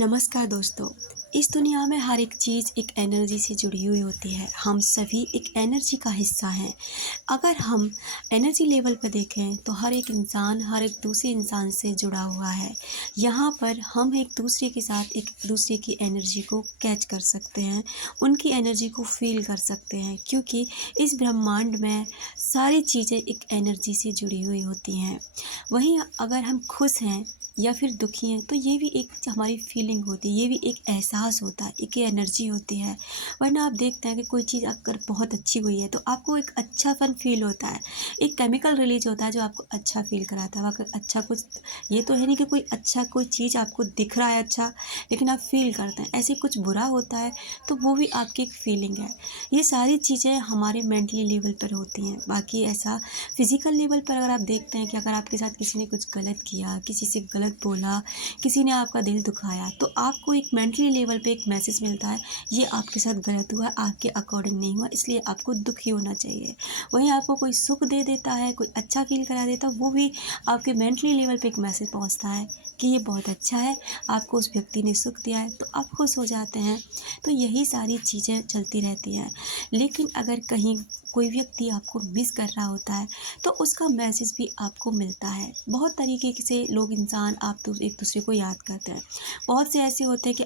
नमस्कार दोस्तों। इस दुनिया में हर एक चीज़ एक एनर्जी से जुड़ी हुई होती है। हम सभी एक एनर्जी का हिस्सा हैं। अगर हम एनर्जी लेवल पर देखें तो हर एक इंसान हर एक दूसरे इंसान से जुड़ा हुआ है। यहाँ पर हम एक दूसरे के साथ एक दूसरे की एनर्जी को कैच कर सकते हैं, उनकी एनर्जी को फ़ील कर सकते हैं, क्योंकि इस ब्रह्मांड में सारी चीज़ें एक एनर्जी से जुड़ी हुई होती हैं। वहीं अगर हम खुश हैं या फिर दुखी हैं तो ये भी एक हमारी फीलिंग होती है, ये भी एक एहसास होता है, एक एनर्जी होती है। वरना आप देखते हैं कि कोई चीज़ अगर बहुत अच्छी हुई है तो आपको एक अच्छापन फील होता है, एक केमिकल रिलीज होता है जो आपको अच्छा फील कराता है। अगर अच्छा कुछ, ये तो है नहीं कि कोई अच्छा कोई चीज़ आपको दिख रहा है अच्छा, लेकिन आप फील करते हैं। ऐसे कुछ बुरा होता है तो वो भी आपकी एक फीलिंग है। ये सारी चीज़ें हमारे मेंटली लेवल पर होती हैं। बाकी ऐसा फिज़िकल लेवल पर अगर आप देखते हैं कि अगर आपके साथ किसी ने कुछ गलत किया, किसी से गलत बोला, किसी ने आपका दिल दुखाया, तो आपको एक मेंटली लेवल पे एक मैसेज मिलता है, ये आपके साथ गलत हुआ, आपके अकॉर्डिंग नहीं हुआ, इसलिए आपको दुखी होना चाहिए। वहीं आपको कोई सुख दे देता है, कोई अच्छा फ़ील करा देता है, वो भी आपके मेंटली लेवल पे एक मैसेज पहुँचता है कि ये बहुत अच्छा है, आपको उस व्यक्ति ने सुख दिया है, तो आप खुश हो जाते हैं। तो यही सारी चीज़ें चलती रहती हैं। लेकिन अगर कहीं कोई व्यक्ति आपको मिस कर रहा होता है तो उसका मैसेज भी आपको मिलता है। बहुत तरीके से लोग इंसान एक दूसरे को याद करते हैं। बहुत से ऐसे होते हैं कि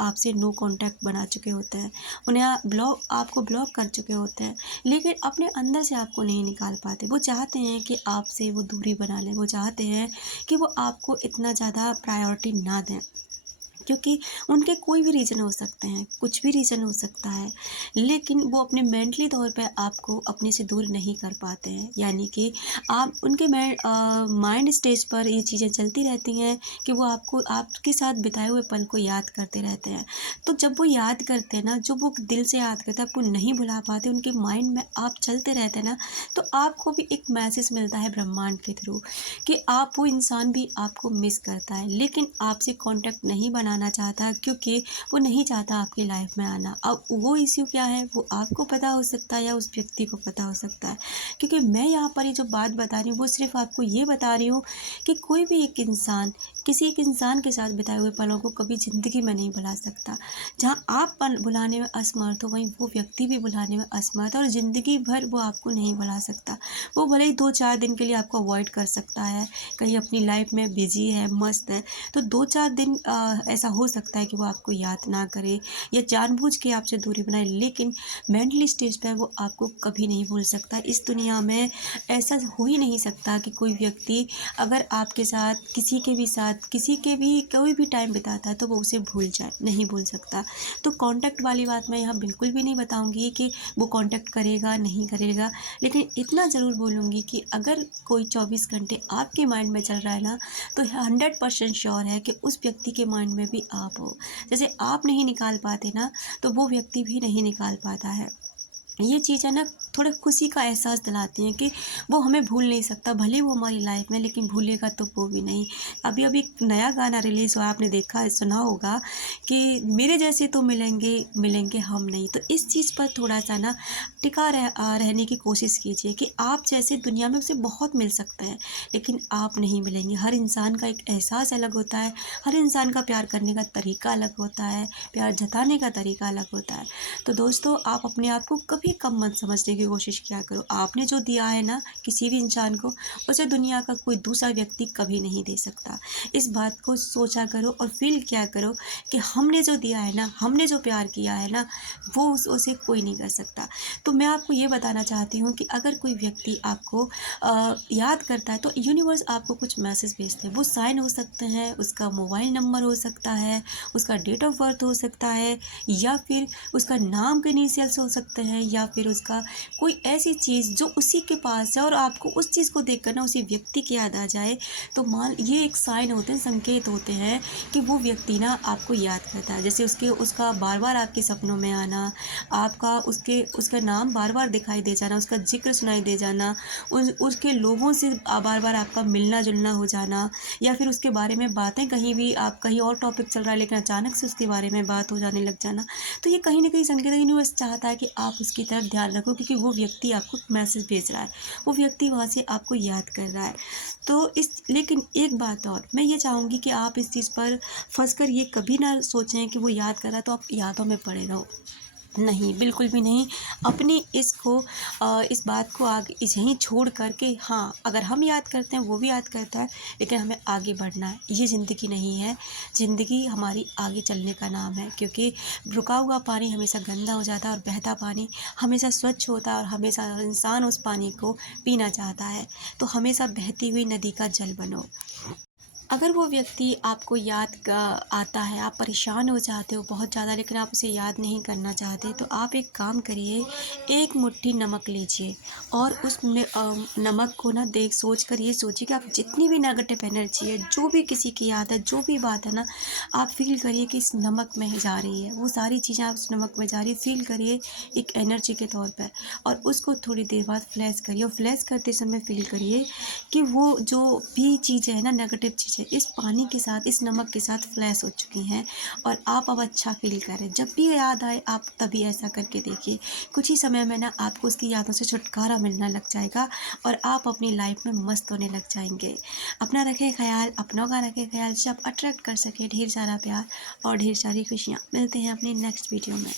आपसे नो कांटेक्ट बना चुके होते हैं, उन्हें आपको ब्लॉक कर चुके होते हैं, लेकिन अपने अंदर से आपको नहीं निकाल पाते। वो चाहते हैं कि आपसे वो दूरी बना लें, वो चाहते हैं कि वो आपको इतना ज़्यादा प्रायोरिटी ना दें, क्योंकि उनके कोई भी रीज़न हो सकते हैं, कुछ भी रीज़न हो सकता है, लेकिन वो अपने मेंटली तौर पे आपको अपने से दूर नहीं कर पाते हैं। यानी कि आप उनके माइंड स्टेज पर ये चीज़ें चलती रहती हैं कि वो आपको आपके साथ बिताए हुए पल को याद करते रहते हैं। तो जब वो याद करते हैं ना, जो वो दिल से याद करते हैं, आपको नहीं भुला पाते, उनके माइंड में आप चलते रहते हैं ना, तो आपको भी एक मैसेज मिलता है ब्रह्मांड के थ्रू कि वो इंसान भी आपको मिस करता है, लेकिन आपसे कॉन्टैक्ट नहीं बनाना चाहता, क्योंकि वो नहीं चाहता आपकी लाइफ में आना। अब वो इश्यू क्या है वो आपको पता हो सकता है या उस व्यक्ति को पता हो सकता है, क्योंकि मैं यहाँ पर ये जो बात बता रही हूँ वो सिर्फ आपको ये बता रही हूँ कि कोई भी एक इंसान किसी एक इंसान के साथ बिताए हुए पलों को कभी ज़िंदगी में नहीं भुला सकता। जहाँ आप पल भुलाने में असमर्थ हो, वहीं वो व्यक्ति भी भुलाने में असमर्थ है, और ज़िंदगी भर वो आपको नहीं भुला सकता। वो भले ही 2-4 दिन के लिए आपको अवॉइड कर सकता है, कहीं अपनी लाइफ में बिजी है, मस्त है, तो 2-4 दिन ऐसा हो सकता है कि वो आपको याद ना करे या जानबूझ के आपसे दूरी बनाए, लेकिन मेंटली स्टेज पे वो आपको कभी नहीं भूल सकता। इस दुनिया में ऐसा हो ही नहीं सकता कि कोई व्यक्ति अगर आपके साथ किसी के भी कोई भी टाइम बिताता है तो वो उसे भूल जाए, नहीं भूल सकता। तो कॉन्टैक्ट वाली बात मैं यहाँ बिल्कुल भी नहीं बताऊँगी कि वो कॉन्टैक्ट करेगा, नहीं करेगा, लेकिन इतना ज़रूर बोलूँगी कि अगर कोई 24 घंटे आपके माइंड में चल रहा है ना, तो 100% श्योर है कि उस व्यक्ति के माइंड में भी आप हो। जैसे आप नहीं निकाल पाते ना, तो वो व्यक्ति भी नहीं निकाल पाता है। ये चीज़ें ना थोड़ा खुशी का एहसास दिलाती हैं कि वो हमें भूल नहीं सकता, भले वो हमारी लाइफ में, लेकिन भूलेगा तो वो भी नहीं। अभी अभी एक नया गाना रिलीज़ हुआ, आपने देखा सुना होगा कि मेरे जैसे तो मिलेंगे मिलेंगे हम नहीं। तो इस चीज़ पर थोड़ा सा ना रहने की कोशिश कीजिए कि आप जैसे दुनिया में उसे बहुत मिल सकते हैं, लेकिन आप नहीं मिलेंगे। हर इंसान का एक एहसास अलग होता है, हर इंसान का प्यार करने का तरीका अलग होता है, प्यार जताने का तरीका अलग होता है। तो दोस्तों, आप अपने आप को कभी कम मत समझने की कोशिश किया करो। आपने जो दिया है ना किसी भी इंसान को, उसे दुनिया का कोई दूसरा व्यक्ति कभी नहीं दे सकता। इस बात को सोचा करो और फील किया करो कि हमने जो दिया है ना, हमने जो प्यार किया है ना, वो उसे कोई नहीं कर सकता। तो मैं आपको ये बताना चाहती हूँ कि अगर कोई व्यक्ति आपको याद करता है तो यूनिवर्स आपको कुछ मैसेज भेजते हैं। वो साइन हो सकते हैं, उसका मोबाइल नंबर हो सकता है, उसका डेट ऑफ बर्थ हो सकता है, या फिर उसका नाम के इनिशियल्स हो सकते हैं, या फिर उसका कोई ऐसी चीज़ जो उसी के पास है और आपको उस चीज़ को देखकर ना उसी व्यक्ति की याद आ जाए, तो मान ये एक साइन होते हैं, संकेत होते हैं कि वो व्यक्ति ना आपको याद करता है। जैसे उसका बार बार आपके सपनों में आना, आपका उसका नाम बार बार दिखाई दे जाना, उसका जिक्र सुनाई दे जाना, उसके लोगों से बार बार आपका मिलना जुलना हो जाना, या फिर उसके बारे में बातें कहीं भी आप कहीं और टॉपिक चल रहा है लेकिन अचानक से उसके बारे में बात हो जाने लग जाना। तो ये कहीं न कहीं संकेत है, यूनिवर्स चाहता है कि आप उसकी तरफ ध्यान रखो, क्योंकि वो व्यक्ति आपको मैसेज भेज रहा है, वो व्यक्ति वहाँ से आपको याद कर रहा है। तो लेकिन एक बात और, मैं ये चाहूँगी कि आप इस चीज़ पर फँस कर ये कभी ना सोचें कि वो याद कर रहा है तो आप यादों में पड़े रहो। नहीं, बिल्कुल भी नहीं। अपनी इस बात को आगे यहीं छोड़ कर के, हाँ, अगर हम याद करते हैं, वो भी याद करता है, लेकिन हमें आगे बढ़ना है। ये ज़िंदगी नहीं है, ज़िंदगी हमारी आगे चलने का नाम है, क्योंकि रुका हुआ पानी हमेशा गंदा हो जाता है और बहता पानी हमेशा स्वच्छ होता है और हमेशा इंसान उस पानी को पीना चाहता है। तो हमेशा बहती हुई नदी का जल बनो। अगर वो व्यक्ति आपको याद आता है, आप परेशान हो जाते हो बहुत ज़्यादा, लेकिन आप उसे याद नहीं करना चाहते, तो आप एक काम करिए, एक मुट्ठी नमक लीजिए और नमक को ना देख सोच कर ये सोचिए कि आप जितनी भी नेगेटिव एनर्जी है, जो भी किसी की याद है, जो भी बात है ना, आप फील करिए कि इस नमक में ही जा रही है, वो सारी चीज़ें आप उस नमक में जा रही है, फील करिए एक एनर्जी के तौर पर, और उसको थोड़ी देर बाद फ्लैश करिए, और फ्लैश करते समय फील करिए कि वो जो भी चीज़ें हैं ना, नेगेटिव चीज़ें इस पानी के साथ, इस नमक के साथ फ्लैश हो चुकी हैं, और आप अब अच्छा फ़ील करें। जब भी याद आए आप तभी ऐसा करके देखिए। कुछ ही समय में ना आपको उसकी यादों से छुटकारा मिलने लग जाएगा और आप अपनी लाइफ में मस्त होने लग जाएँगे। अपना रखें ख़याल, अपनों का रखें ख़याल, जिससे आप अट्रैक्ट कर सकें ढेर सारा प्यार और ढेर सारी खुशियाँ। मिलते हैं अपनी नेक्स्ट वीडियो में।